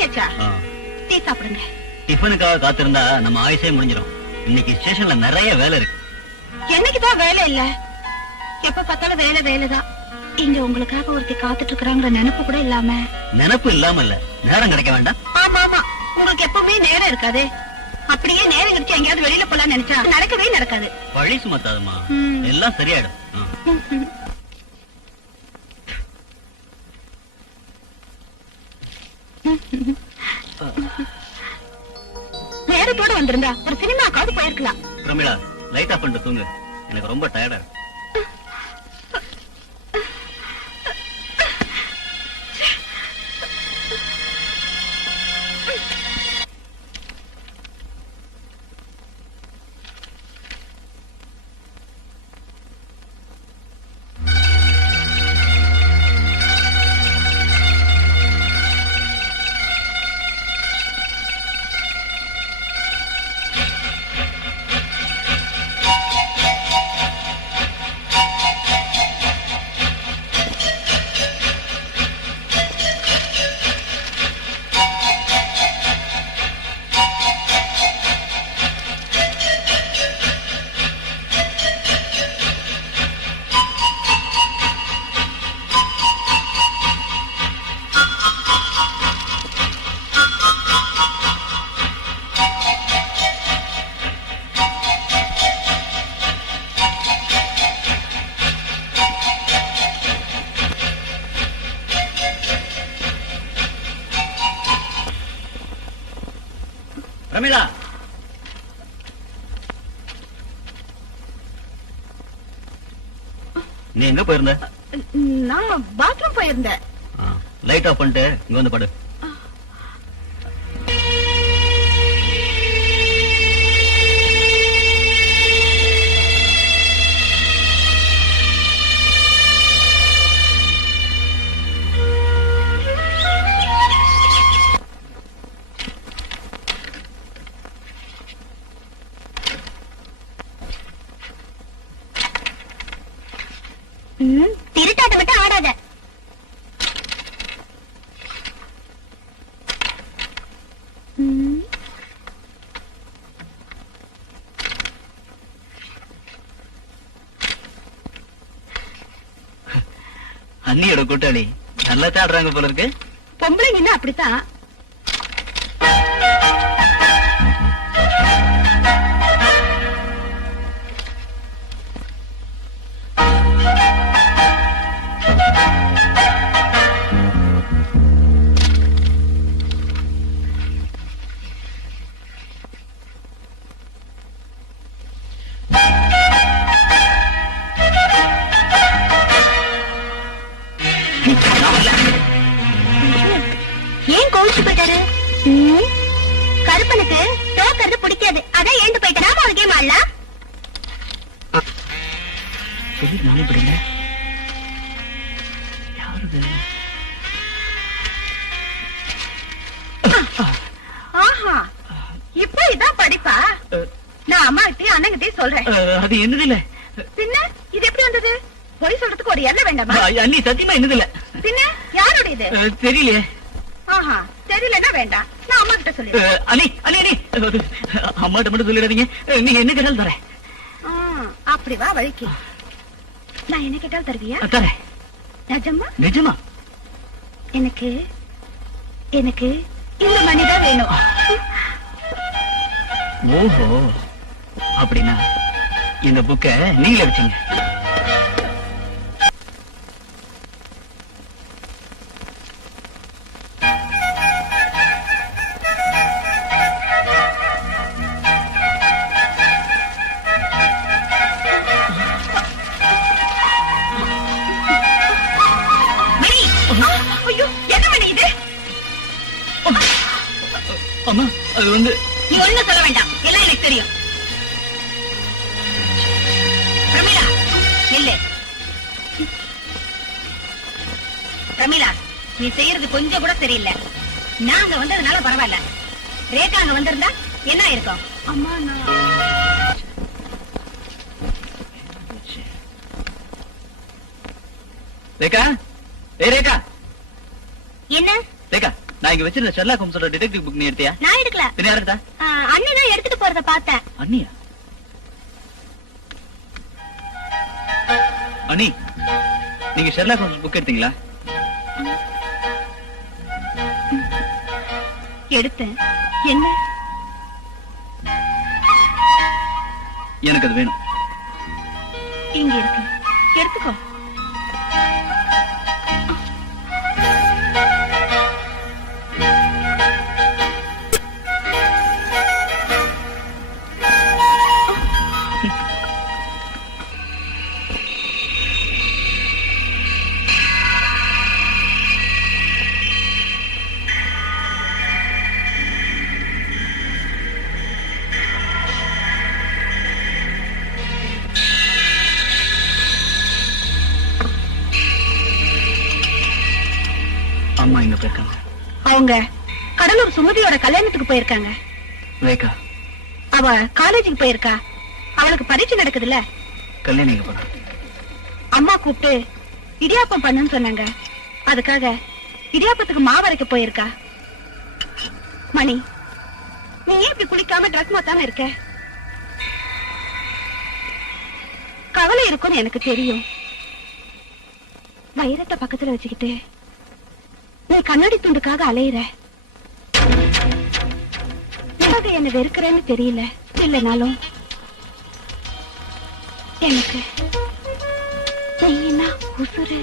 பண்ணியாச்சா? டீ சாப்பிடுங்க. டிஃபனுக்காக காத்திருந்தா நம்ம ஆயுசே முடிஞ்சிடும். இன்னைக்கு ஸ்டேஷன்ல நிறைய வேலை இருக்கு. என்னைக்குதான் வேலை இல்ல? எப்ப பார்த்தாலும் வேலை வேலைதான். இங்க உங்களுக்காக ஒருத்தி காத்துட்டு இருக்கிறாங்கிற நினைப்பு கூட இல்லாம. நினைப்பு இல்லாம இல்ல, நேரம் கிடைக்க வேண்டாம். ஆமா ஆமா, உங்களுக்கு எப்பவுமே நேரம் இருக்காது. அப்படியே நேரம் கிடைச்சு எங்கேயாவது வெளியில போலாம் நினைச்சா நடக்கவே நடக்காது. வழி சுமத்தாதுமா, எல்லாம் சரியாயிடும். நேரத்தோட வந்திருந்தா ஒரு சினிமாக்காவது போயிருக்கலாம். பிரமிளா, லைட் ஆஃப் பண்ணிட்டு தூங்கு. எனக்கு ரொம்ப டயர்டா இருக்கு. பிரமிளா, நீ எங்க போயிருந்த? நான் பாத்ரூம் போயிருந்தேன். லைட் ஆஃப் பண்ணிட்டு இங்க வந்து படு. திருட்டாட்ட மட்டும் ஆடாத. அண்ணியோட கூட்டாளி நல்லா ஆடுறாங்க போல இருக்கு. பொம்பளைங்கன்னா அப்படித்தான். ஏன் கோவிச்சு போயிட்டாரு? கருப்பனுக்கு தோக்கிறது பிடிக்காது, அதான் ஏந்து போயிட்டா. ஒரு கேம் ஆடலாம். நானே படிங்க. ஆஹா, இப்ப இதான் படிப்பா? நான் அம்மா கிட்டயும் அண்ணங்கிட்டயும் சொல்றேன். அது என்னது இல்ல. பின்ன இது எப்படி வந்தது? பொய் சொல்றதுக்கு ஒரு எல்லை வேண்டாமா? அண்ணி சத்தியமா என்னது இல்ல. பின்ன யாரோட இது? தெரியலையே. ஆஹா, தெரியலன்னா வேண்டாம், நான் அம்மா கிட்ட சொல்லிடுறேன். அண்ணி அண்ணி அண்ணி, அம்மாட்ட மட்டும் சொல்லிடாதீங்க. நீங்க என்ன கேட்டாலும் தரேன். அப்படி வா வழிக்கு. நான் என்ன கேட்டாலும் தருவியா? தரேன். நிஜமா? நிஜமா. எனக்கு எனக்கு இந்த மணிதான் வேணும். ஓஹோ, அப்படின்னா இந்த புக்க நீங்களே வச்சுங்க. அம்மா, அது வந்து நீ ஒண்ணு சொல்ல வேண்டாம், எல்லாம் எனக்கு தெரியும். பிரமிளா, இல்ல பிரமிளா, நீ செய்யறது கொஞ்சம் கூட சரியில்லை. நாங்க வந்ததுனால பரவாயில்ல, ரேகா அங்க வந்திருந்தா என்ன இருக்கும்? அம்மா, நான் ரேகா, ஏ ரேகா. என்ன? ரேகா, நான் நான் இங்க வச்சிருந்த ஷெர்லாக் ஹோம்ஸோட டிடெக்டிவ் புக் நீ எடுத்தியா? நான் எடுக்கல. பின்ன யார் எடுத்தா? அண்ணி தான் எடுத்துட்டு போறத பார்த்தேன். அண்ணியா? அண்ணி, நீங்க ஷெர்லாக் ஹோம்ஸ் புக் எடுத்தீங்களா? எடுத்தேன். என்ன? எனக்கு அது வேணும். இங்க இருக்கு, எடுத்துக்கோ. அம்மா எங்க போயிருக்காங்க? அவங்க கடலூர் சுமதியோட கல்யாணத்துக்கு போயிருக்காங்க. ரேகா அவ காலேஜுக்கு போயிருக்கா. அவளுக்கு பரீட்சை நடக்குதுல்ல. கல்யாணம் எங்க போனா? அம்மா கூப்பிட்டு இடியாப்பம் பண்ணுன்னு சொன்னாங்க. அதுக்காக இடியாப்பத்துக்கு மாவரைக்க போயிருக்கா. மணி, நீ ஏன் இப்படி குளிக்காம ட்ரெஸ் மாத்தாம இருக்க? கவலை இருக்கும்னு எனக்கு தெரியும். வைரத்தை பக்கத்துல வச்சுக்கிட்டு நீ கண்ணாடி துண்டுக்காக அலையிற. என்ன வெறுக்கிறேன்னு தெரியல. இல்லைனாலும் எனக்கு நீ என்ன உசுறு.